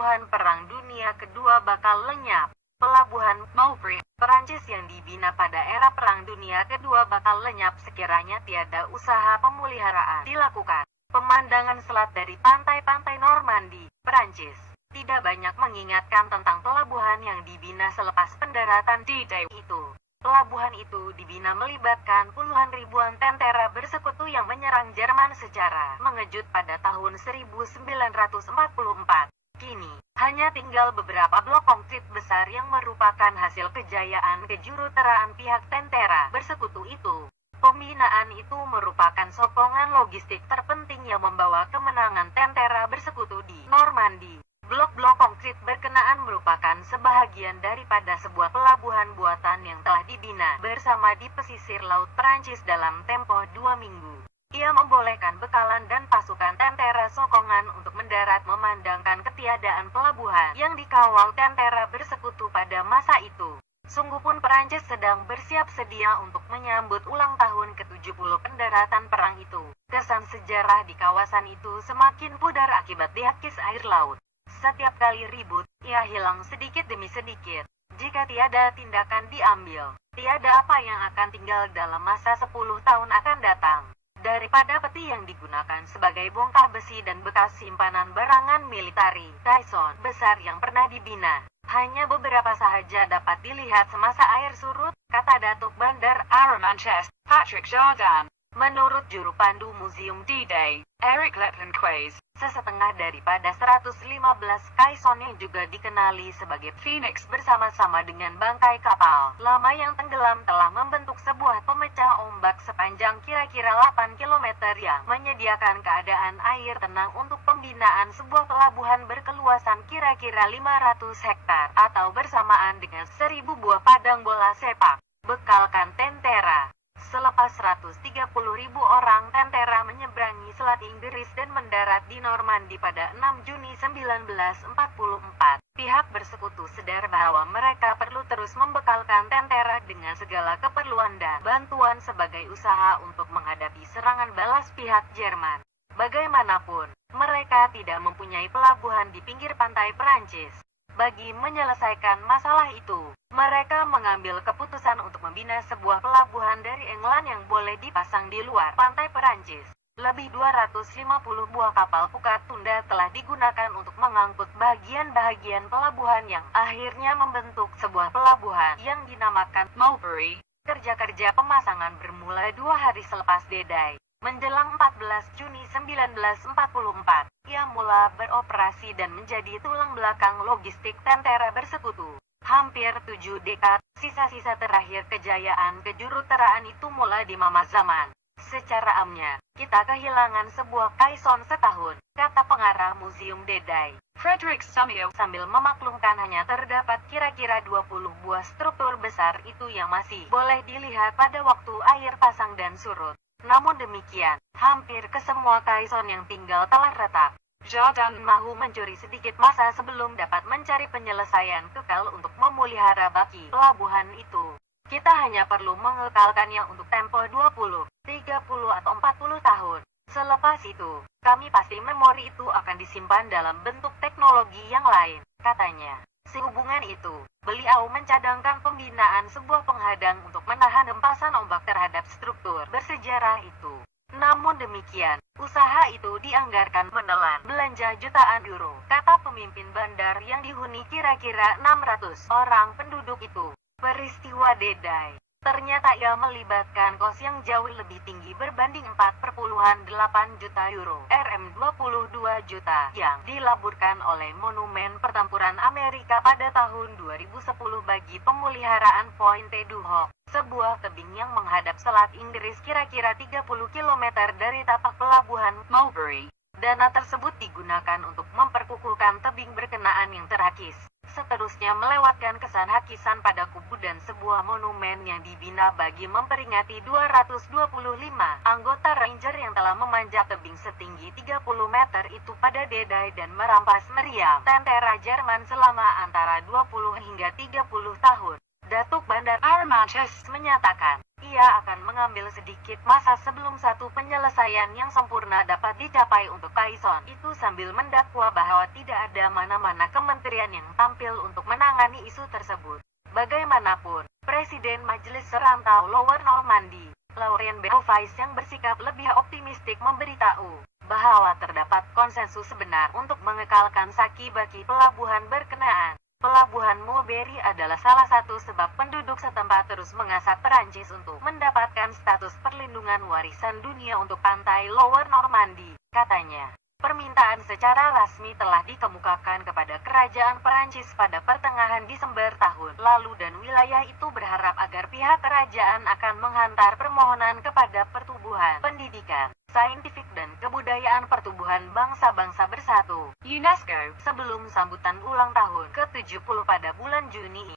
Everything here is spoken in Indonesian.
pelabuhan Perang Dunia Kedua bakal lenyap. Pelabuhan Maubeuge, Perancis yang dibina pada era Perang Dunia Kedua bakal lenyap sekiranya tiada usaha pemeliharaan dilakukan. Pemandangan selat dari pantai-pantai Normandi, Perancis, tidak banyak mengingatkan tentang pelabuhan yang dibina selepas pendaratan D-Day itu. Pelabuhan itu dibina melibatkan puluhan ribuan tentara bersekutu yang menyerang Jerman secara mengejut pada tahun 1944. Kini, hanya tinggal beberapa blok konkrit besar yang merupakan hasil kejayaan kejuruteraan pihak tentara bersekutu itu. Pembinaan itu merupakan sokongan logistik terpenting yang membawa kemenangan tentara bersekutu di Normandi. Blok-blok konkrit berkenaan merupakan sebahagian daripada sebuah pelabuhan buatan yang telah dibina bersama di pesisir laut Perancis dalam tempo 2 minggu. Ia membolehkan bekalan dan pasukan tentara sokongan untuk mendarat memandangkan ketiadaan pelabuhan yang dikawal tentara bersekutu pada masa itu. Sungguh pun Perancis sedang bersiap sedia untuk menyambut ulang tahun ke-70 pendaratan perang itu. Kesan sejarah di kawasan itu semakin pudar akibat dihakis air laut. Setiap kali ribut, ia hilang sedikit demi sedikit. Jika tiada tindakan diambil, tiada apa yang akan tinggal dalam masa 10 tahun akan datang. Daripada peti yang digunakan sebagai bongkah besi dan bekas simpanan barangan militari, caisson besar yang pernah dibina, hanya beberapa sahaja dapat dilihat semasa air surut, kata Datuk Bandar Arromanches, Patrick Jardin. Menurut juru pandu Museum D-Day, Eric Lepinquez, sesetengah daripada 115 caisson yang juga dikenali sebagai Phoenix bersama-sama dengan bangkai kapal lama yang tenggelam telah membentuk sebuah pemecah ombak sepanjang kira-kira 8 km yang menyediakan keadaan air tenang untuk pembinaan sebuah pelabuhan berkeluasan kira-kira 500 hektar atau bersamaan dengan 1000 buah padang bola sepak. Bekalkan tentara. Selepas 130.000 orang tentara menyeberangi Selat Inggris dan mendarat di Normandi pada 6 Juni 1944, pihak bersekutu sadar bahwa mereka perlu terus membekalkan tentara dengan segala keperluan dan bantuan sebagai usaha untuk menghadapi serangan balas pihak Jerman. Bagaimanapun, mereka tidak mempunyai pelabuhan di pinggir pantai Perancis. Bagi menyelesaikan masalah itu, mereka mengambil keputusan untuk membina sebuah pelabuhan dari England yang boleh dipasang di luar pantai Perancis. Lebih 250 buah kapal pukat tunda telah digunakan untuk mengangkut bagian-bagian pelabuhan yang akhirnya membentuk sebuah pelabuhan yang dinamakan Maubeuge. Kerja-kerja pemasangan bermula 2 hari selepas D-Day. Menjelang 14 Juni 1944, ia mula beroperasi dan menjadi tulang belakang logistik tentara bersekutu. Hampir 7 dekad, sisa-sisa terakhir kejayaan kejuruteraan itu mula di mama zaman. Secara amnya, kita kehilangan sebuah caisson setahun, kata pengarah Museum D-Day, Frederick Samuel, sambil memaklumkan hanya terdapat kira-kira 20 buah struktur besar itu yang masih boleh dilihat pada waktu air pasang dan surut. Namun demikian, hampir kesemua caisson yang tinggal telah retak. Jardin mahu mencuri sedikit masa sebelum dapat mencari penyelesaian kekal untuk memelihara baki pelabuhan itu. Kita hanya perlu mengekalkannya untuk tempo 20, 30 atau 40 tahun. Selepas itu, kami pasti memori itu akan disimpan dalam bentuk teknologi yang lain, katanya. Sehubungan itu, beliau mencadangkan pembinaan sebuah penghadang untuk menahan hempasan ombak terhadap struktur bersejarah itu. Namun demikian, usaha itu dianggarkan menelan belanja jutaan euro, kata pemimpin bandar yang dihuni kira-kira 600 orang penduduk itu. Peristiwa D-Day ternyata ia melibatkan kos yang jauh lebih tinggi berbanding 4,8 juta euro (Rm22 juta) yang dilaburkan oleh Monumen Pertempuran Amerika pada tahun 2010 bagi pemeliharaan Pointe du Hoc, sebuah tebing yang menghadap Selat Inggris kira-kira 30 km dari tapak pelabuhan Maubeuge. Dana tersebut digunakan untuk memperkukuhkan tebing berkenaan yang terhakis. Seterusnya melewatkan kesan hakisan pada kubu dan sebuah monumen yang dibina bagi memperingati 225 anggota Ranger yang telah memanjat tebing setinggi 30 meter itu pada D-Day dan merampas meriam tentara Jerman selama antara 20 hingga 30 tahun. Datuk Bandar Arromanches menyatakan, ia akan mengambil sedikit masa sebelum satu penyelesaian yang sempurna dapat dicapai untuk Kaison. Itu sambil mendakwa bahwa tidak ada mana-mana kementerian yang tampil untuk menangani isu tersebut. Bagaimanapun, Presiden Majelis Serantau Lower Normandy, Laurent Beauvais yang bersikap lebih optimistik memberitahu bahwa terdapat konsensus sebenar untuk mengekalkan Saki-Baki pelabuhan berkenaan. Pelabuhan Mulberry adalah salah satu sebab penduduk setempat terus mengasak Perancis untuk mendapatkan status perlindungan warisan dunia untuk pantai Lower Normandy, katanya. Permintaan secara rasmi telah dikemukakan kepada kerajaan Perancis pada pertengahan Desember tahun lalu dan wilayah itu berharap agar pihak kerajaan akan menghantar permohonan kepada Pertubuhan Pendidikan, Saintifik dan Kebudayaan Pertubuhan Bangsa-Bangsa Bersatu, UNESCO, sebelum sambutan ulang tahun ke-70 pada bulan Juni.